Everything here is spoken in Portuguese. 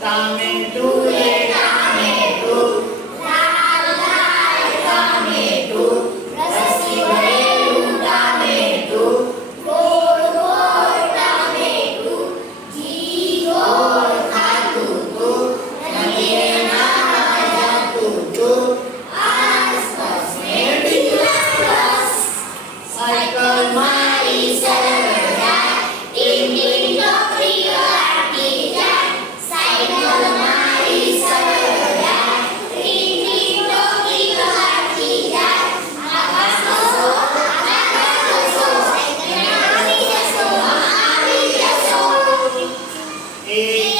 Também tu Amen.